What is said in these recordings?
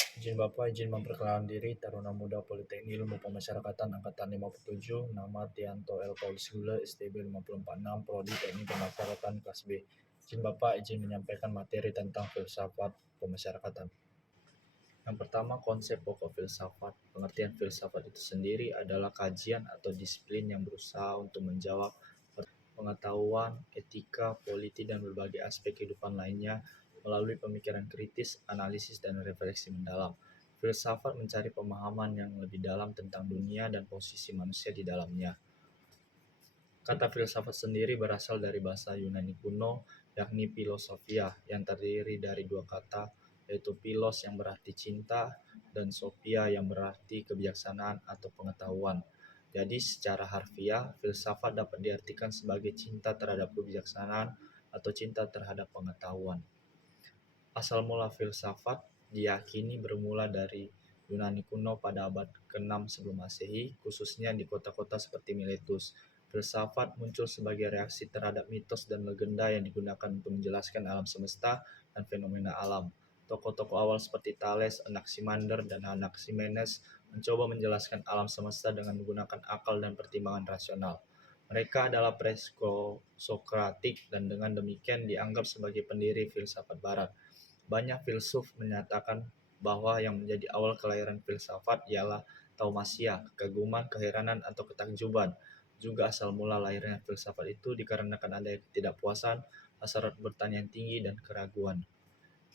Izin Bapak, izin memperkenalkan diri, Taruna Muda Politeknik Ilmu Pemasyarakatan Angkatan 57, nama Tianto L. Paulus Gule, STB 546, Prodi Teknik Pemasyarakatan kelas B. Izin Bapak, izin menyampaikan materi tentang filsafat pemasyarakatan. Yang pertama, konsep pokok filsafat. Pengertian filsafat itu sendiri adalah kajian atau disiplin yang berusaha untuk menjawab pengetahuan, etika, politik, dan berbagai aspek kehidupan lainnya melalui pemikiran kritis, analisis, dan refleksi mendalam. Filsafat mencari pemahaman yang lebih dalam tentang dunia dan posisi manusia di dalamnya. Kata filsafat sendiri berasal dari bahasa Yunani kuno, yakni filosofia, yang terdiri dari dua kata, yaitu philos yang berarti cinta, dan sophia yang berarti kebijaksanaan atau pengetahuan. Jadi secara harfiah, filsafat dapat diartikan sebagai cinta terhadap kebijaksanaan atau cinta terhadap pengetahuan. Asal mula filsafat diyakini bermula dari Yunani kuno pada abad ke-6 sebelum Masehi, khususnya di kota-kota seperti Miletus. Filsafat muncul sebagai reaksi terhadap mitos dan legenda yang digunakan untuk menjelaskan alam semesta dan fenomena alam. Tokoh-tokoh awal seperti Thales, Anaximander, dan Anaximenes mencoba menjelaskan alam semesta dengan menggunakan akal dan pertimbangan rasional. Mereka adalah presco-sokratik dan dengan demikian dianggap sebagai pendiri filsafat barat. Banyak filsuf menyatakan bahwa yang menjadi awal kelahiran filsafat ialah taumasia, kekaguman, keheranan, atau ketakjuban. Juga asal mula lahirnya filsafat itu dikarenakan adanya ketidakpuasan, hasrat bertanya yang tinggi, dan keraguan.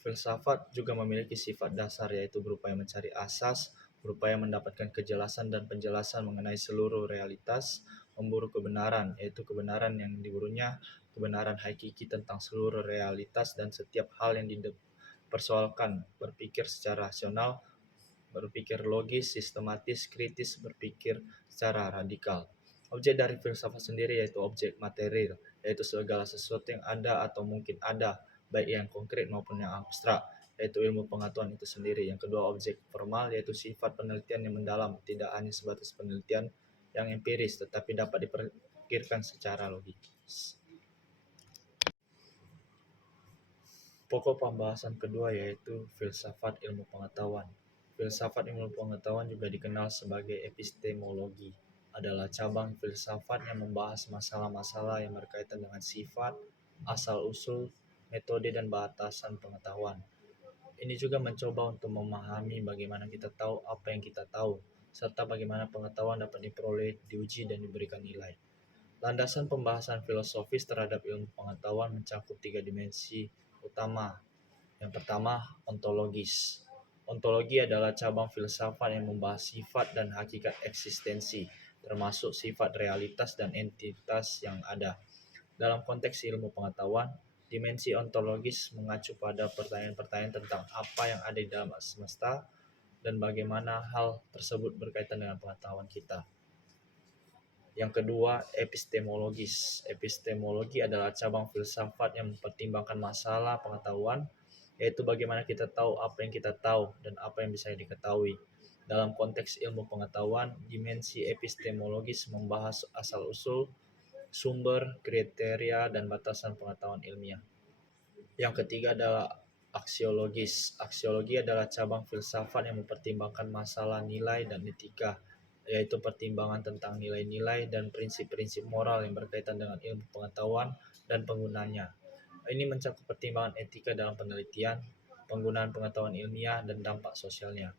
Filsafat juga memiliki sifat dasar yaitu berupaya mencari asas, berupaya mendapatkan kejelasan dan penjelasan mengenai seluruh realitas, memburu kebenaran, yaitu kebenaran yang diburunya, kebenaran hakiki tentang seluruh realitas dan setiap hal yang dipersoalkan, berpikir secara rasional, berpikir logis, sistematis, kritis, berpikir secara radikal. Objek dari filsafat sendiri yaitu objek material, yaitu segala sesuatu yang ada atau mungkin ada, baik yang konkret maupun yang abstrak, yaitu ilmu pengetahuan itu sendiri. Yang kedua, objek formal, yaitu sifat penelitian yang mendalam, tidak hanya sebatas penelitian yang empiris, tetapi dapat dipikirkan secara logis. Pokok pembahasan kedua yaitu filsafat ilmu pengetahuan. Filsafat ilmu pengetahuan juga dikenal sebagai epistemologi, adalah cabang filsafat yang membahas masalah-masalah yang berkaitan dengan sifat, asal-usul, metode, dan batasan pengetahuan. Ini juga mencoba untuk memahami bagaimana kita tahu apa yang kita tahu, serta bagaimana pengetahuan dapat diperoleh, diuji, dan diberikan nilai. Landasan pembahasan filosofis terhadap ilmu pengetahuan mencakup tiga dimensi utama. Yang pertama, ontologis. Ontologi adalah cabang filsafat yang membahas sifat dan hakikat eksistensi, termasuk sifat realitas dan entitas yang ada. Dalam konteks ilmu pengetahuan, dimensi ontologis mengacu pada pertanyaan-pertanyaan tentang apa yang ada di dalam semesta dan bagaimana hal tersebut berkaitan dengan pengetahuan kita. Yang kedua, epistemologis. Epistemologi adalah cabang filsafat yang mempertimbangkan masalah pengetahuan, yaitu bagaimana kita tahu apa yang kita tahu dan apa yang bisa diketahui. Dalam konteks ilmu pengetahuan, dimensi epistemologis membahas asal-usul, sumber, kriteria, dan batasan pengetahuan ilmiah. Yang ketiga adalah aksiologis. Aksiologi adalah cabang filsafat yang mempertimbangkan masalah nilai dan etika, yaitu pertimbangan tentang nilai-nilai dan prinsip-prinsip moral yang berkaitan dengan ilmu pengetahuan dan penggunanya. Ini mencakup pertimbangan etika dalam penelitian, penggunaan pengetahuan ilmiah, dan dampak sosialnya.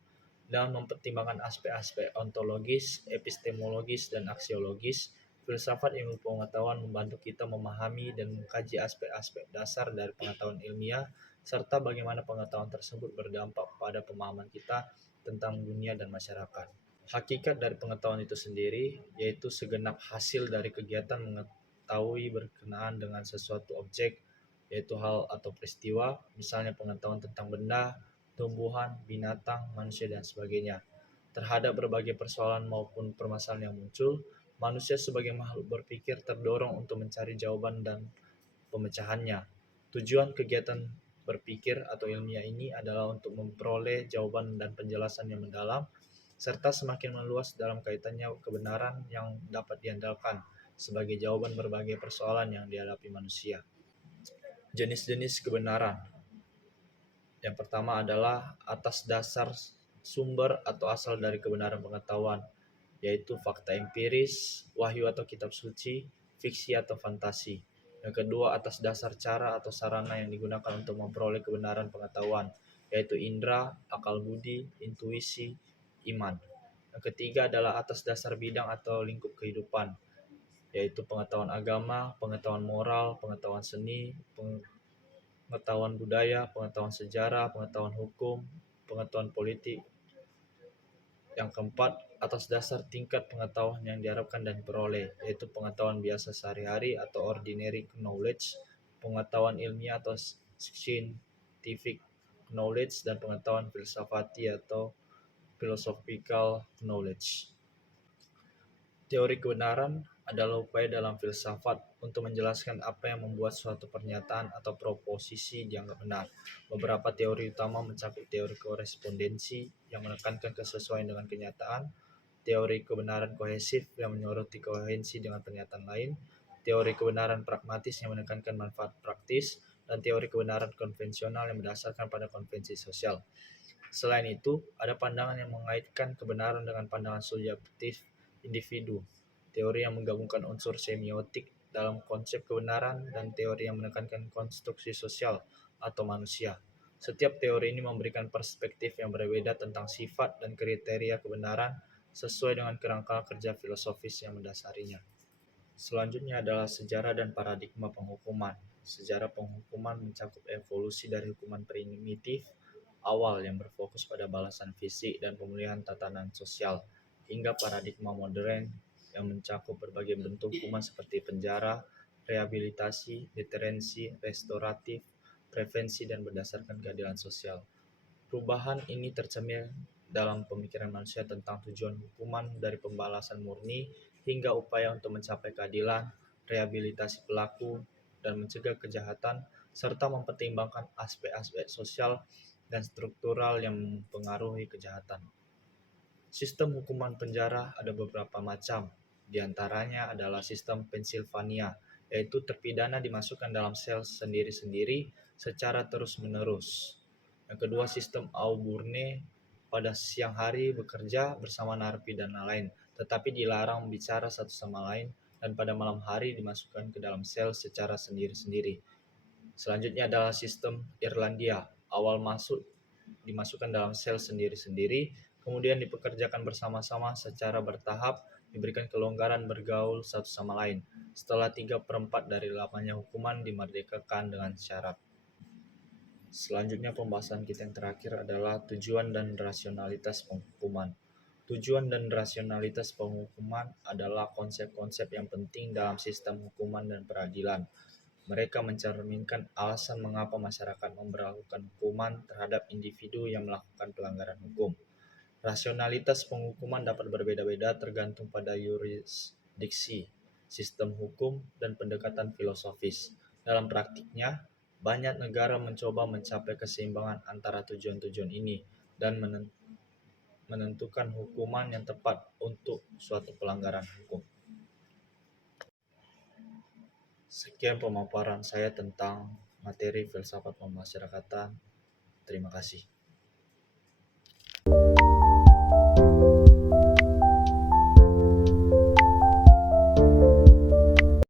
Dalam mempertimbangkan aspek-aspek ontologis, epistemologis, dan aksiologis, filsafat ilmu pengetahuan membantu kita memahami dan mengkaji aspek-aspek dasar dari pengetahuan ilmiah, serta bagaimana pengetahuan tersebut berdampak pada pemahaman kita tentang dunia dan masyarakat. Hakikat dari pengetahuan itu sendiri, yaitu segenap hasil dari kegiatan mengetahui berkenaan dengan sesuatu objek, yaitu hal atau peristiwa, misalnya pengetahuan tentang benda, tumbuhan, binatang, manusia, dan sebagainya. Terhadap berbagai persoalan maupun permasalahan yang muncul, manusia sebagai makhluk berpikir terdorong untuk mencari jawaban dan pemecahannya. Tujuan kegiatan berpikir atau ilmiah ini adalah untuk memperoleh jawaban dan penjelasan yang mendalam, serta semakin meluas dalam kaitannya kebenaran yang dapat diandalkan sebagai jawaban berbagai persoalan yang dihadapi manusia. Jenis-jenis kebenaran. Yang pertama adalah atas dasar sumber atau asal dari kebenaran pengetahuan, yaitu fakta empiris, wahyu atau kitab suci, fiksi atau fantasi. Yang kedua atas dasar cara atau sarana yang digunakan untuk memperoleh kebenaran pengetahuan, yaitu indera, akal budi, intuisi, iman. Yang ketiga adalah atas dasar bidang atau lingkup kehidupan, yaitu pengetahuan agama, pengetahuan moral, pengetahuan seni, pengetahuan budaya, pengetahuan sejarah, pengetahuan hukum, pengetahuan politik. Yang keempat, atas dasar tingkat pengetahuan yang diharapkan dan diperoleh, yaitu pengetahuan biasa sehari-hari atau ordinary knowledge, pengetahuan ilmiah atau scientific knowledge, dan pengetahuan filsafati atau philosophical knowledge. Teori kebenaran adalah upaya dalam filsafat untuk menjelaskan apa yang membuat suatu pernyataan atau proposisi dianggap benar. Beberapa teori utama mencakup teori korespondensi yang menekankan kesesuaian dengan kenyataan, teori kebenaran kohesif yang menyoroti koherensi dengan pernyataan lain, teori kebenaran pragmatis yang menekankan manfaat praktis, dan teori kebenaran konvensional yang berdasarkan pada konvensi sosial. Selain itu, ada pandangan yang mengaitkan kebenaran dengan pandangan subjektif individu, teori yang menggabungkan unsur semiotik dalam konsep kebenaran, dan teori yang menekankan konstruksi sosial atau manusia. Setiap teori ini memberikan perspektif yang berbeda tentang sifat dan kriteria kebenaran sesuai dengan kerangka kerja filosofis yang mendasarinya. Selanjutnya adalah sejarah dan paradigma penghukuman. Sejarah penghukuman mencakup evolusi dari hukuman primitif awal yang berfokus pada balasan fisik dan pemulihan tatanan sosial, hingga paradigma modern yang mencakup berbagai bentuk hukuman seperti penjara, rehabilitasi, deterensi, restoratif, prevensi, dan berdasarkan keadilan sosial. Perubahan ini tercermin dalam pemikiran manusia tentang tujuan hukuman, dari pembalasan murni hingga upaya untuk mencapai keadilan, rehabilitasi pelaku, dan mencegah kejahatan, serta mempertimbangkan aspek-aspek sosial dan struktural yang mempengaruhi kejahatan. Sistem hukuman penjara ada beberapa macam, di antaranya adalah sistem Pennsylvania, yaitu terpidana dimasukkan dalam sel sendiri-sendiri secara terus-menerus. Yang kedua, sistem Auburne, pada siang hari bekerja bersama narapidana lain, tetapi dilarang bicara satu sama lain, dan pada malam hari dimasukkan ke dalam sel secara sendiri-sendiri. Selanjutnya adalah sistem Irlandia, awal masuk dimasukkan dalam sel sendiri-sendiri, kemudian dipekerjakan bersama-sama secara bertahap, diberikan kelonggaran bergaul satu sama lain. Setelah 3/4 dari lamanya hukuman dimerdekakan dengan syarat. Selanjutnya pembahasan kita yang terakhir adalah tujuan dan rasionalitas penghukuman. Tujuan dan rasionalitas penghukuman adalah konsep-konsep yang penting dalam sistem hukuman dan peradilan. Mereka mencerminkan alasan mengapa masyarakat memberlakukan hukuman terhadap individu yang melakukan pelanggaran hukum. Rasionalitas penghukuman dapat berbeda-beda tergantung pada yurisdiksi, sistem hukum, dan pendekatan filosofis. Dalam praktiknya, banyak negara mencoba mencapai keseimbangan antara tujuan-tujuan ini dan menentukan hukuman yang tepat untuk suatu pelanggaran hukum. Sekian pemaparan saya tentang materi filsafat pemasyarakatan. Terima kasih.